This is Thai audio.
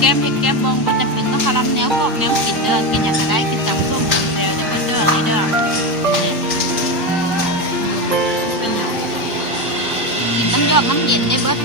แก้มให้แก้มบองก็จะเป็นต้องคาราแนวพวกแนวกินเด้อกินอย่างก็ได้กินตำส้มตำแซวจะเป็นเด้อนี่เด้อเป็นอย่างกินน้ำยอดน้ำเย็นได้เบิด